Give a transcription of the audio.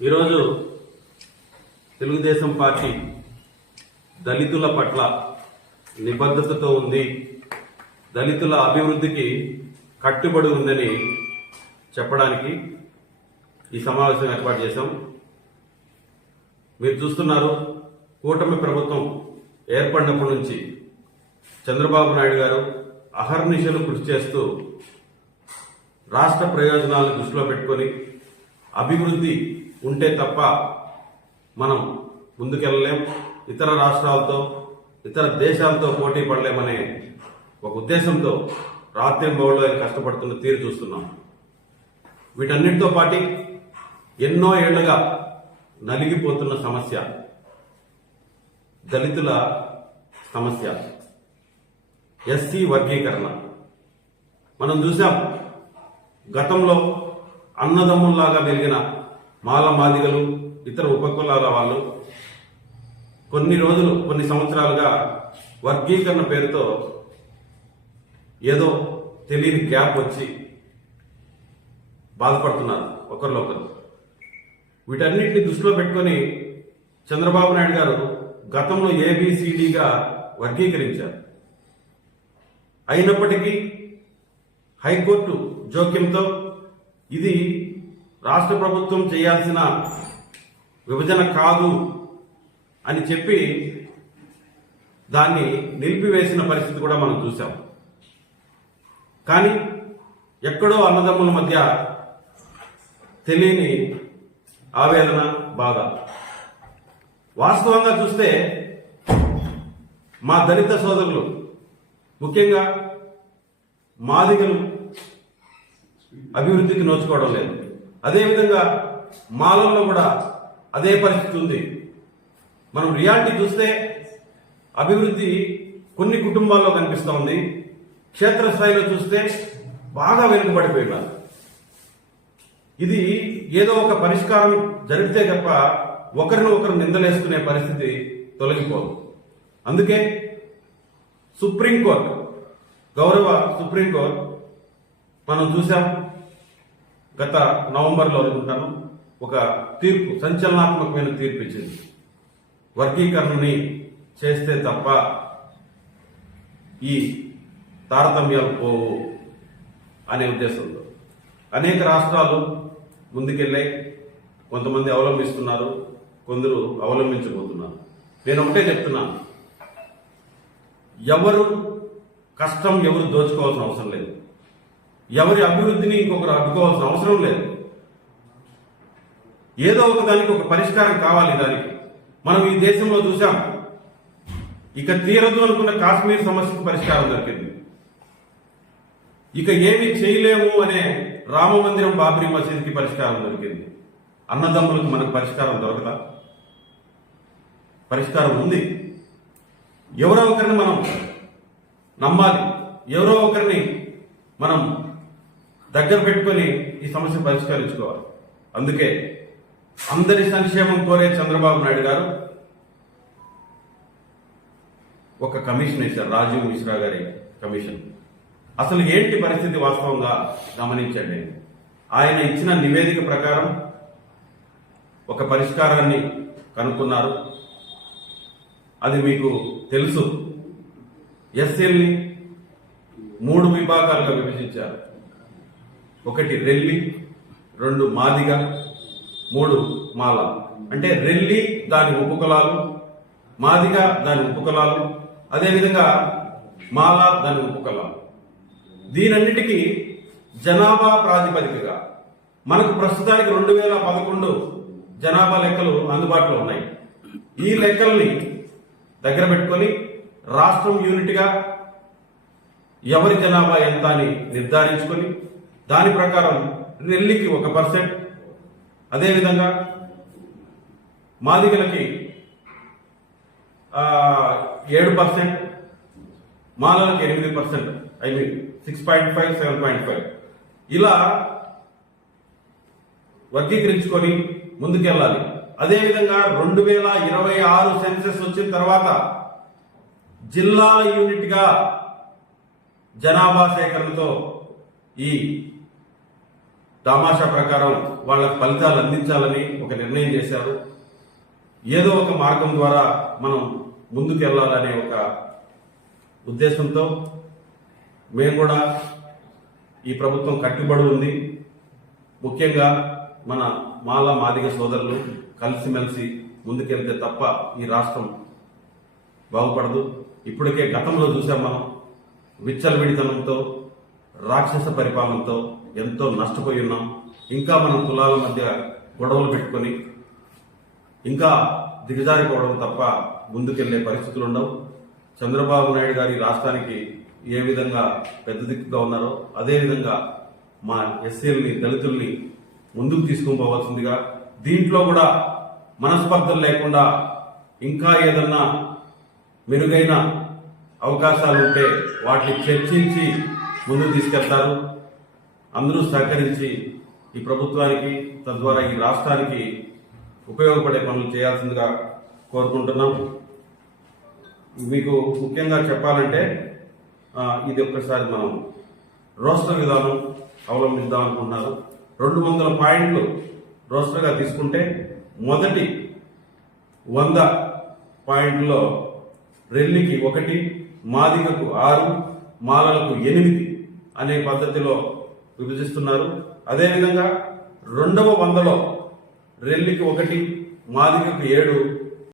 ఈరోజు తెలుగుదేశం పార్టీ దళితుల పట్ల నిబద్ధతతో ఉంది. దళితుల అభివృద్ధికి కట్టుబడి ఉందని చెప్పడానికి ఈ సమావేశం ఏర్పాటు చేశాం. మీరు చూస్తున్నారు కూటమి ప్రభుత్వం ఏర్పడినప్పటి నుంచి చంద్రబాబు నాయుడు గారు అహర్నిశలు కృషి చేస్తూ రాష్ట్ర ప్రయోజనాలను దృష్టిలో పెట్టుకొని అభివృద్ధి ఉంటే తప్ప మనం ముందుకెళ్ళలేం. ఇతర రాష్ట్రాలతో ఇతర దేశాలతో పోటీ పడలేమనే ఒక ఉద్దేశంతో రాత్రింబౌళ్ళు ఆయన కష్టపడుతున్న తీరు చూస్తున్నాం. వీటన్నిటితో పాటు ఎన్నో ఏళ్ళుగా నలిగిపోతున్న సమస్య దళితుల సమస్య ఎస్సీ వర్గీకరణ. మనం చూసాం గతంలో అన్నదమ్ముల్లాగా పెరిగిన మాల మాదిగలు ఇతర ఉపకులాల వాళ్ళు కొన్ని రోజులు కొన్ని సంవత్సరాలుగా వర్గీకరణ పేరుతో ఏదో తెలియని గ్యాప్ వచ్చి బాధపడుతున్నారు ఒకరిలో ఒకరు. వీటన్నిటిని దృష్టిలో పెట్టుకొని చంద్రబాబు నాయుడు గారు గతంలో ఏబిసిడిగా వర్గీకరించారు. అయినప్పటికీ హైకోర్టు జోక్యంతో ఇది రాష్ట్ర ప్రభుత్వం చేయాల్సిన విభజన కాదు అని చెప్పి దాన్ని నిలిపివేసిన పరిస్థితి కూడా మనం చూసాం కానీ ఎక్కడో అన్నదమ్ముల మధ్య తెలియని ఆవేదన బాధ. వాస్తవంగా చూస్తే మా దళిత సోదరులు ముఖ్యంగా మాదిగలు అభివృద్ధికి నోచుకోవడం లేదు. అదేవిధంగా మాలల్లో కూడా అదే పరిస్థితి ఉంది. మనం రియాలిటీ చూస్తే అభివృద్ధి కొన్ని కుటుంబాల్లో కనిపిస్తూ ఉంది. క్షేత్రస్థాయిలో చూస్తే బాగా వెనుకబడిపోయినారు. ఇది ఏదో ఒక పరిష్కారం జరిగితే తప్ప ఒకరిని ఒకరు నిందలేసుకునే పరిస్థితి తొలగిపోదు. అందుకే సుప్రీంకోర్టు గౌరవ సుప్రీంకోర్టు మనం చూసాం గత నవంబర్లో అనుకుంటాను ఒక తీర్పు సంచలనాత్మకమైన తీర్పు ఇచ్చింది. వర్గీకరణని చేస్తే తప్ప ఈ తారతమ్యాలు పోవు అనే ఉద్దేశంతో. అనేక రాష్ట్రాలు ముందుకెళ్ళాయి కొంతమంది అవలంబిస్తున్నారు కొందరు అవలంబించబోతున్నారు. నేను ఒకటే చెప్తున్నాను. ఎవరు కష్టం ఎవరు దోచుకోవాల్సిన అవసరం లేదు. ఎవరి అభివృద్ధిని ఇంకొకరు అడ్డుకోవాల్సిన అవసరం లేదు. ఏదో ఒక దానికి ఒక పరిష్కారం కావాలి దానికి. మనం ఈ దేశంలో చూసాం ఇక తీరదు అనుకున్న కాశ్మీర్ సమస్యకు పరిష్కారం దొరికింది. ఇక ఏమి చేయలేము అనే రామ మందిరం బాబ్రీ మసీద్కి పరిష్కారం దొరికింది. అన్నదమ్ములకు మనకు పరిష్కారం దొరకదా? పరిష్కారం ఉంది. ఎవరో ఒకరిని మనం నమ్మాలి. ఎవరో ఒకరిని మనం దగ్గర పెట్టుకొని ఈ సమస్య పరిష్కరించుకోవాలి. అందుకే అందరి సంక్షేమం కోరే చంద్రబాబు నాయుడు గారు ఒక కమిషన్ వేశారు రాజీవ్ మిశ్రా గారి కమిషన్. అసలు ఏంటి పరిస్థితి వాస్తవంగా గమనించండి. ఆయన ఇచ్చిన నివేదిక ప్రకారం ఒక పరిష్కారాన్ని కనుక్కున్నారు. అది మీకు తెలుసు. ఎస్ఎల్ని మూడు విభాగాలుగా విభజించారు. ఒకటి రెల్లి రెండు మాదిగ మూడు మాల. అంటే రెల్లి దాని ఉపకులాలు మాదిగ దాని ఉపకులాలు అదేవిధంగా మాల దాని ఉపకులాలు. దీనన్నిటికీ జనాభా ప్రాతిపదికగా మనకు ప్రస్తుతానికి రెండు వేల పదకొండు జనాభా లెక్కలు అందుబాటులో ఉన్నాయి. ఈ లెక్కల్ని దగ్గర పెట్టుకొని రాష్ట్రం యూనిట్గా ఎవరి జనాభా ఎంత అని నిర్ధారించుకొని దాని ప్రకారం నెల్లికి ఒక పర్సెంట్. అదేవిధంగా మాదిగలకి ఏడు పర్సెంట్. మాలలకి ఎనిమిది percent. I mean six point five seven point five. ఇలా వర్గీకరించుకొని ముందుకెళ్ళాలి. అదేవిధంగా రెండు వేల ఇరవై ఆరు సెన్సెస్ వచ్చిన తర్వాత జిల్లాల యూనిట్గా జనాభా సేకరణతో ఈ తమాషా ప్రకారం వాళ్ళకు ఫలితాలు అందించాలని ఒక నిర్ణయం చేశారు. ఏదో ఒక మార్గం ద్వారా మనం ముందుకు వెళ్ళాలనే ఒక ఉద్దేశంతో మేము కూడా ఈ ప్రభుత్వం కట్టుబడి ఉంది. ముఖ్యంగా మన మాల మాదిగ సోదరులు కలిసిమెలిసి ముందుకెళ్తే తప్ప ఈ రాష్ట్రం బాగుపడదు. ఇప్పటికే గతంలో చూసాం మనం విచ్చలవిడితనంతో రాక్షస పరిపాలనతో ఎంతో నష్టపోయి ఉన్నాం ఇంకా మనం కులాల మధ్య గొడవలు పెట్టుకొని ఇంకా దిగజారిపోవడం తప్ప ముందుకెళ్ళే పరిస్థితులు ఉండవు. చంద్రబాబు నాయుడు గారి రాష్ట్రానికి ఏ విధంగా పెద్ద దిక్కుగా ఉన్నారో అదేవిధంగా మా ఎస్సీలని దళితుల్ని ముందుకు తీసుకుని పోవాల్సిందిగా దీంట్లో కూడా మనస్పర్ధలు లేకుండా ఇంకా ఏదన్నా మెరుగైన అవకాశాలు ఉంటే వాటిని చర్చించి ముందుకు తీసుకెళ్తారు. అందరూ సహకరించి ఈ ప్రభుత్వానికి తద్వారా ఈ రాష్ట్రానికి ఉపయోగపడే పనులు చేయాల్సిందిగా కోరుకుంటున్నాం. మీకు ముఖ్యంగా చెప్పాలంటే ఇది ఒక్కసారి మనం రోస్టర్ విధానం అవలంబిద్దాం అనుకుంటున్నారు రెండు వందల పాయింట్లు రోస్టర్గా తీసుకుంటే మొదటి వంద పాయింట్లో రెల్లికి ఒకటి మాదిగకు ఆరు మాలలకు ఎనిమిది అనే పద్ధతిలో విభజిస్తున్నారు. అదేవిధంగా రెండవ వందలో రెల్లికి ఒకటి మాదిగకు ఏడు